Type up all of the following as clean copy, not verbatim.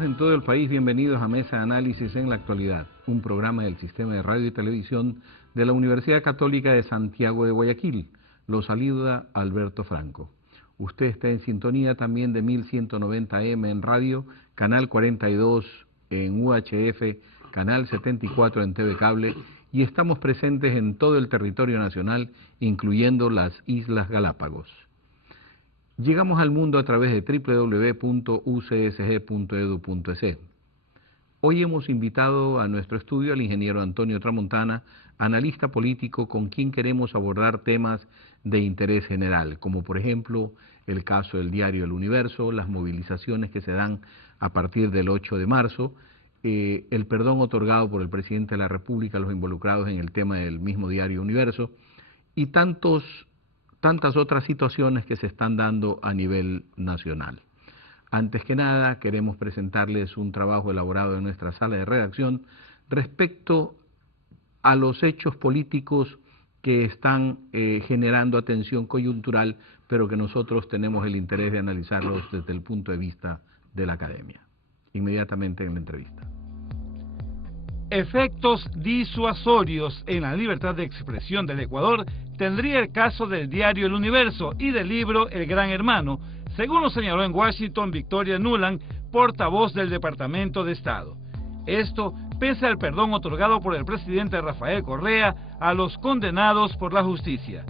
Amigos en todo el país, bienvenidos a Mesa de Análisis en la Actualidad, un programa del Sistema de Radio y Televisión de la Universidad Católica de Santiago de Guayaquil. Los saluda Alberto Franco. Usted está en sintonía también de 1190M en radio, canal 42 en UHF, canal 74 en TV Cable, y estamos presentes en todo el territorio nacional, incluyendo las Islas Galápagos. Llegamos al mundo a través de www.ucsg.edu.es. Hoy hemos invitado a nuestro estudio al ingeniero Antonio Tramontana, analista político con quien queremos abordar temas de interés general, como por ejemplo el caso del diario El Universo, las movilizaciones que se dan a partir del 8 de marzo, el perdón otorgado por el presidente de la República a los involucrados en el tema del mismo diario Universo y tantas otras situaciones que se están dando a nivel nacional. Antes que nada, queremos presentarles un trabajo elaborado en nuestra sala de redacción respecto a los hechos políticos que están generando atención coyuntural, pero que nosotros tenemos el interés de analizarlos desde el punto de vista de la academia. Inmediatamente en la entrevista. Efectos disuasorios en la libertad de expresión del Ecuador tendría el caso del diario El Universo y del libro El Gran Hermano, según lo señaló en Washington Victoria Nuland, portavoz del Departamento de Estado. Esto pese al perdón otorgado por el presidente Rafael Correa a los condenados por la justicia.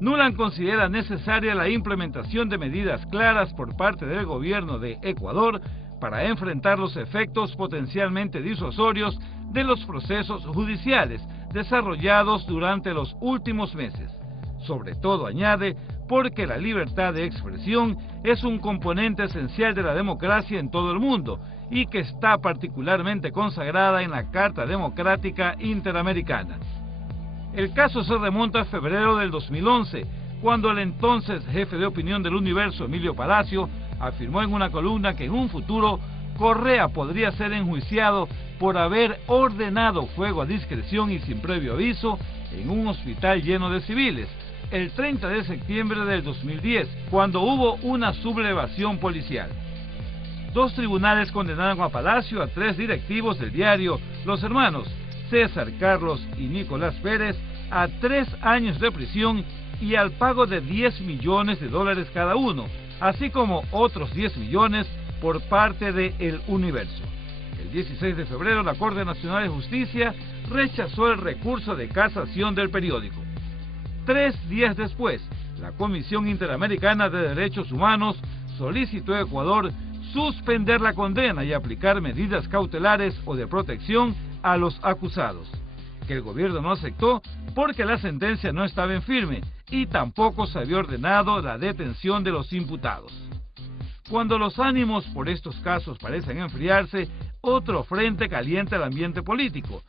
Nuland considera necesaria la implementación de medidas claras por parte del gobierno de Ecuador para enfrentar los efectos potencialmente disuasorios de los procesos judiciales desarrollados durante los últimos meses. Sobre todo, añade, porque la libertad de expresión es un componente esencial de la democracia en todo el mundo y que está particularmente consagrada en la Carta Democrática Interamericana. El caso se remonta a febrero del 2011, cuando el entonces jefe de opinión del Universo, Emilio Palacio, afirmó en una columna que en un futuro Correa podría ser enjuiciado por haber ordenado fuego a discreción y sin previo aviso en un hospital lleno de civiles, el 30 de septiembre del 2010, cuando hubo una sublevación policial. Dos tribunales condenaron a Palacio, a 3 directivos del diario, los hermanos César, Carlos y Nicolás Pérez, a 3 años de prisión y al pago de $10 millones cada uno, así como otros 10 millones por parte de El Universo. El 16 de febrero, la Corte Nacional de Justicia rechazó el recurso de casación del periódico. 3 días después, la Comisión Interamericana de Derechos Humanos solicitó a Ecuador suspender la condena y aplicar medidas cautelares o de protección a los acusados, que el gobierno no aceptó porque la sentencia no estaba en firme y tampoco se había ordenado la detención de los imputados. Cuando los ánimos por estos casos parecen enfriarse, otro frente calienta el ambiente político.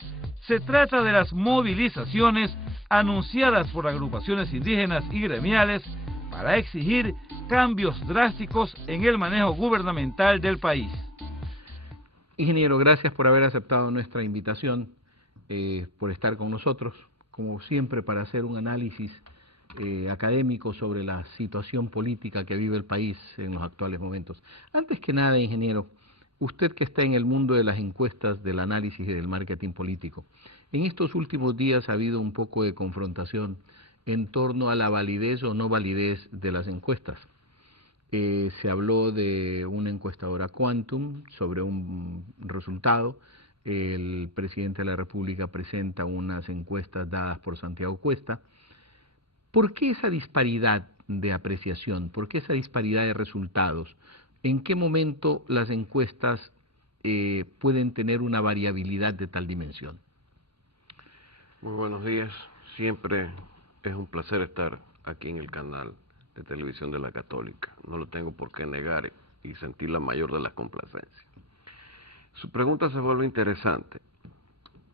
Se trata de las movilizaciones anunciadas por agrupaciones indígenas y gremiales para exigir cambios drásticos en el manejo gubernamental del país. Ingeniero, gracias por haber aceptado nuestra invitación, por estar con nosotros, como siempre, para hacer un análisis académico sobre la situación política que vive el país en los actuales momentos. Antes que nada, ingeniero, usted que está en el mundo de las encuestas, del análisis y del marketing político, en estos últimos días ha habido un poco de confrontación en torno a la validez o no validez de las encuestas. Se habló de una encuestadora Quantum sobre un resultado. El presidente de la República presenta unas encuestas dadas por Santiago Cuesta. ¿Por qué esa disparidad de apreciación? ¿Por qué esa disparidad de resultados? ¿En qué momento las encuestas pueden tener una variabilidad de tal dimensión? Muy buenos días. Siempre es un placer estar aquí en el canal de televisión de la Católica. No lo tengo por qué negar y sentir la mayor de las complacencias. Su pregunta se vuelve interesante.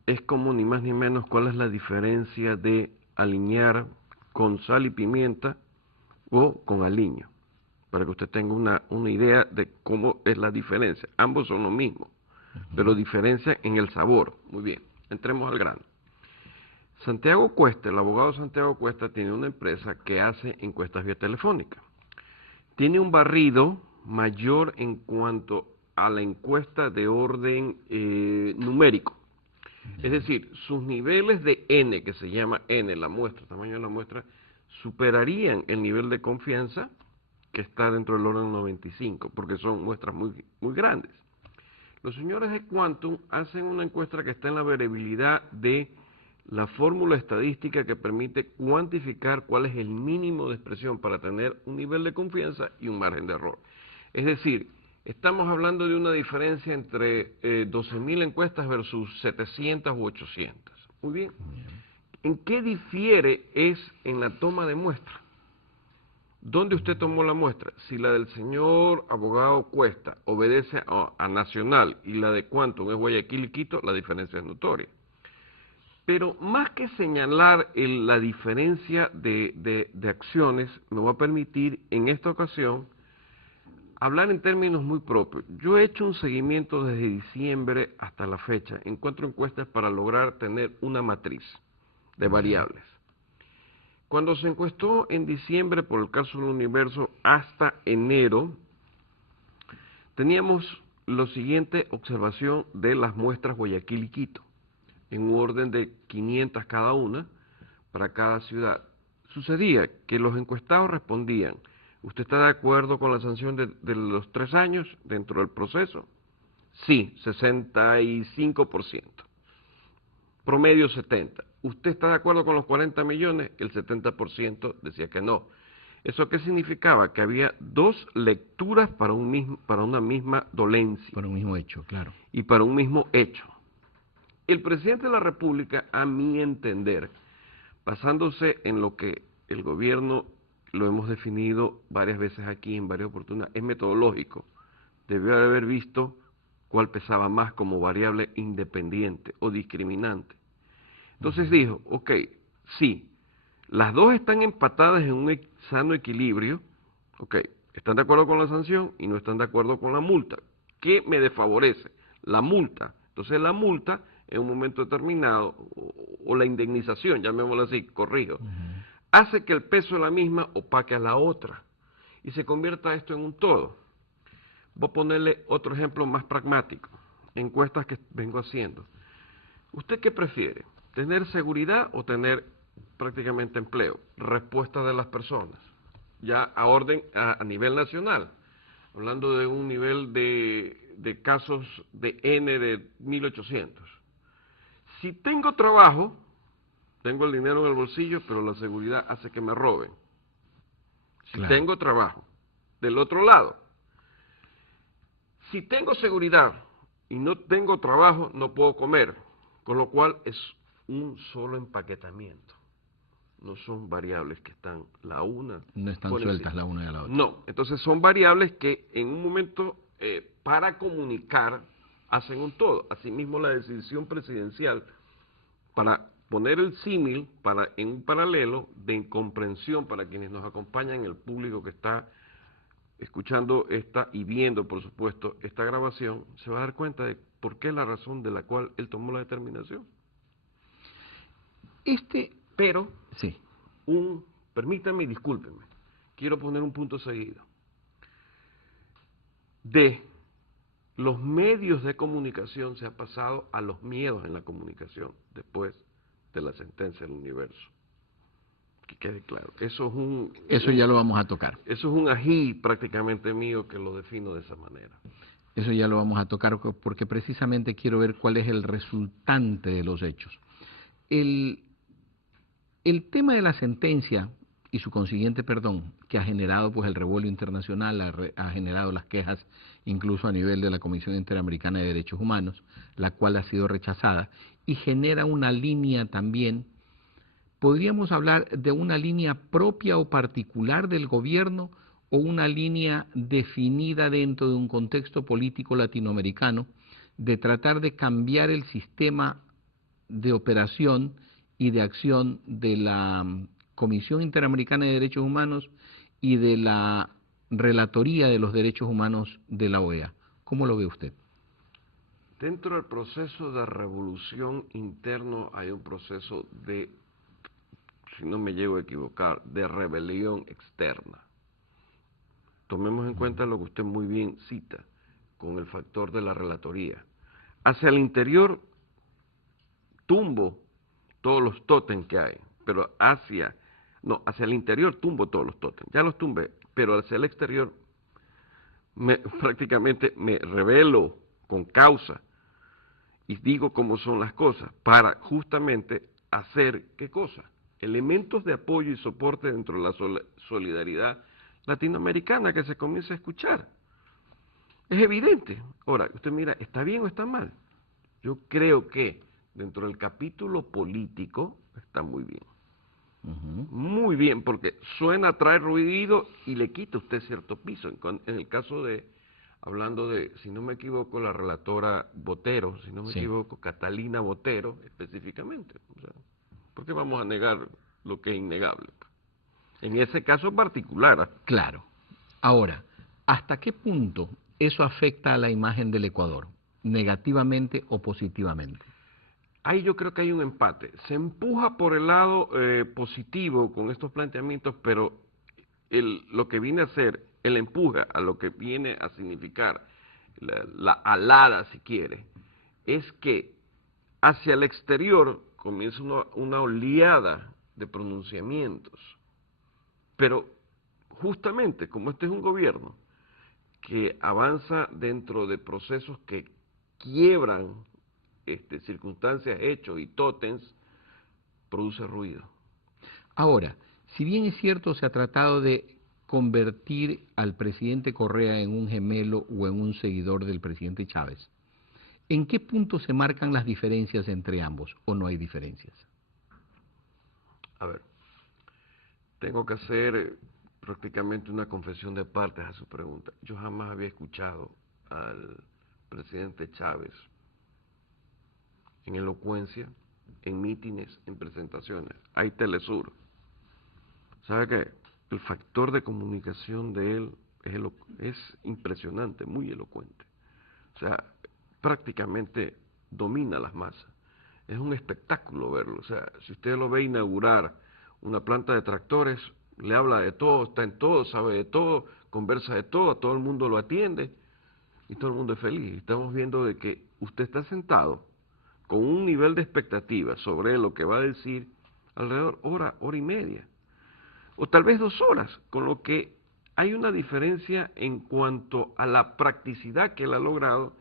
Es como ni más ni menos cuál es la diferencia de aliñar con sal y pimienta o con aliño, para que usted tenga una idea de cómo es la diferencia. Ambos son lo mismo, pero diferencia en el sabor. Muy bien, entremos al grano. Santiago Cuesta, el abogado Santiago Cuesta, tiene una empresa que hace encuestas vía telefónica. Tiene un barrido mayor en cuanto a la encuesta de orden numérico. Es decir, sus niveles de N, que se llama N, la muestra, el tamaño de la muestra, superarían el nivel de confianza que está dentro del orden 95, porque son muestras muy grandes. Los señores de Quantum hacen una encuesta que está en la variabilidad de la fórmula estadística que permite cuantificar cuál es el mínimo de expresión para tener un nivel de confianza y un margen de error. Es decir, estamos hablando de una diferencia entre 12.000 encuestas versus 700 u 800. Muy bien. ¿En qué difiere? Es en la toma de muestra. ¿Dónde usted tomó la muestra? Si la del señor abogado Cuesta obedece a Nacional y la de Quantum es Guayaquil y Quito, la diferencia es notoria. Pero más que señalar la diferencia de acciones, me voy a permitir en esta ocasión hablar en términos muy propios. Yo he hecho un seguimiento desde diciembre hasta la fecha. Encuentro encuestas para lograr tener una matriz de variables. Cuando se encuestó en diciembre por el caso del Universo hasta enero, teníamos la siguiente observación de las muestras Guayaquil y Quito, en un orden de 500 cada una para cada ciudad. Sucedía que los encuestados respondían: ¿usted está de acuerdo con la sanción de los 3 años dentro del proceso? Sí, 65%. Promedio 70%. ¿Usted está de acuerdo con los 40 millones? El 70% decía que no. ¿Eso qué significaba? Que había 2 lecturas para una misma dolencia. Para un mismo hecho, claro. Y para un mismo hecho. El presidente de la República, a mi entender, basándose en lo que el gobierno, lo hemos definido varias veces aquí en varias oportunidades, es metodológico, debió haber visto cuál pesaba más como variable independiente o discriminante. Entonces dijo, ok, sí, las dos están empatadas en un sano equilibrio, ok, están de acuerdo con la sanción y no están de acuerdo con la multa. ¿Qué me desfavorece? La multa. Entonces la multa, en un momento determinado, o la indemnización, llamémoslo así, corrijo, hace que el peso de la misma opaque a la otra y se convierta esto en un todo. Voy a ponerle otro ejemplo más pragmático, encuestas que vengo haciendo. ¿Usted qué prefiere? ¿Tener seguridad o tener prácticamente empleo? Respuesta de las personas, ya a nivel nacional, hablando de un nivel de casos de N de 1800. Si tengo trabajo, tengo el dinero en el bolsillo, pero la seguridad hace que me roben. Si Claro. tengo trabajo. Del otro lado, si tengo seguridad y no tengo trabajo, no puedo comer, con lo cual es un solo empaquetamiento. No son variables que están la una. No están por sueltas encima. la una de la otra. No, entonces son variables que en un momento para comunicar hacen un todo. Asimismo la decisión presidencial, para poner el símil en un paralelo de incomprensión para quienes nos acompañan, el público que está escuchando y viendo, por supuesto, esta grabación, se va a dar cuenta de por qué es la razón de la cual él tomó la determinación. Pero, Sí. permítame y discúlpenme, quiero poner un punto seguido. De los medios de comunicación se ha pasado a los miedos en la comunicación después de la sentencia del Universo. Que quede claro. Eso ya lo vamos a tocar. Eso es un ají prácticamente mío que lo defino de esa manera. Eso ya lo vamos a tocar porque precisamente quiero ver cuál es el resultante de los hechos. El tema de la sentencia y su consiguiente perdón, que ha generado pues el revuelo internacional, ha generado las quejas incluso a nivel de la Comisión Interamericana de Derechos Humanos, la cual ha sido rechazada, y genera una línea también. ¿Podríamos hablar de una línea propia o particular del gobierno o una línea definida dentro de un contexto político latinoamericano de tratar de cambiar el sistema de operación y de acción de la Comisión Interamericana de Derechos Humanos y de la Relatoría de los Derechos Humanos de la OEA? ¿Cómo lo ve usted? Dentro del proceso de revolución interno hay un proceso de, si no me llego a equivocar, de rebelión externa. Tomemos en cuenta lo que usted muy bien cita. con el factor de la relatoría. Hacia el interior tumbo todos los tótems que hay, pero hacia el interior tumbo todos los tótems, ya los tumbé, pero hacia el exterior prácticamente me revelo con causa y digo cómo son las cosas para justamente hacer, ¿qué cosa? Elementos de apoyo y soporte dentro de la solidaridad latinoamericana que se comienza a escuchar. Es evidente. Ahora, usted mira, ¿está bien o está mal? Yo creo que dentro del capítulo político está muy bien. Muy bien, porque suena, trae ruido y le quita a usted cierto piso. En el caso de, hablando de, si no me equivoco, la relatora Botero, si no me equivoco, Catalina Botero específicamente. O sea, ¿por qué vamos a negar lo que es innegable? En ese caso particular. Claro. Ahora, ¿hasta qué punto eso afecta a la imagen del Ecuador? ¿Negativamente o positivamente? Ahí yo creo que hay un empate. Se empuja por el lado positivo con estos planteamientos, pero lo que viene a ser el empuje a lo que viene a significar la alada, si quiere, es que hacia el exterior comienza una oleada de pronunciamientos. Pero justamente como este es un gobierno que avanza dentro de procesos que quiebran circunstancias, hechos y tótems, produce ruido. Ahora, si bien es cierto se ha tratado de convertir al presidente Correa en un gemelo o en un seguidor del presidente Chávez, ¿en qué punto se marcan las diferencias entre ambos o no hay diferencias? A ver, tengo que hacer prácticamente una confesión de partes a su pregunta. Yo jamás había escuchado al presidente Chávez en elocuencia, en mítines, en presentaciones. Hay Telesur. ¿Sabe qué? El factor de comunicación de él es impresionante, muy elocuente. O sea, prácticamente domina las masas. Es un espectáculo verlo. O sea, si usted lo ve inaugurar una planta de tractores, le habla de todo, está en todo, sabe de todo, conversa de todo, a todo el mundo lo atiende y todo el mundo es feliz. Estamos viendo de que usted está sentado con un nivel de expectativa sobre lo que va a decir alrededor hora y media, o tal vez 2 horas, con lo que hay una diferencia en cuanto a la practicidad que él ha logrado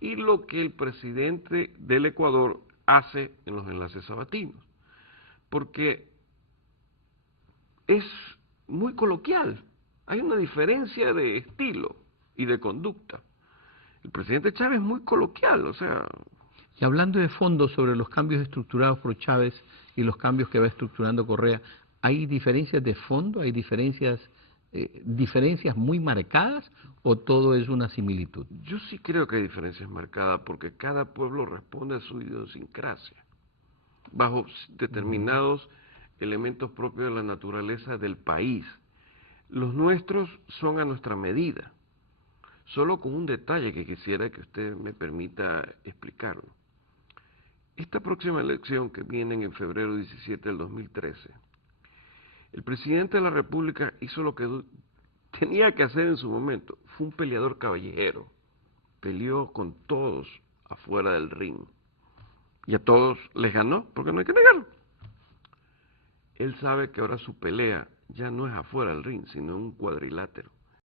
y lo que el presidente del Ecuador hace en los enlaces sabatinos, porque es muy coloquial, hay una diferencia de estilo y de conducta. El presidente Chávez es muy coloquial, o sea... Y hablando de fondo sobre los cambios estructurados por Chávez y los cambios que va estructurando Correa, ¿hay diferencias de fondo? ¿Hay diferencias muy marcadas o todo es una similitud? Yo sí creo que hay diferencias marcadas porque cada pueblo responde a su idiosincrasia, bajo determinados elementos propios de la naturaleza del país. Los nuestros son a nuestra medida, solo con un detalle que quisiera que usted me permita explicarlo. Esta próxima elección que viene en febrero 17 del 2013, el presidente de la República hizo lo que tenía que hacer en su momento. Fue un peleador caballero, peleó con todos afuera del ring y a todos les ganó, porque no hay que negarlo. Él sabe que ahora su pelea ya no es afuera del ring, sino en un cuadrilátero.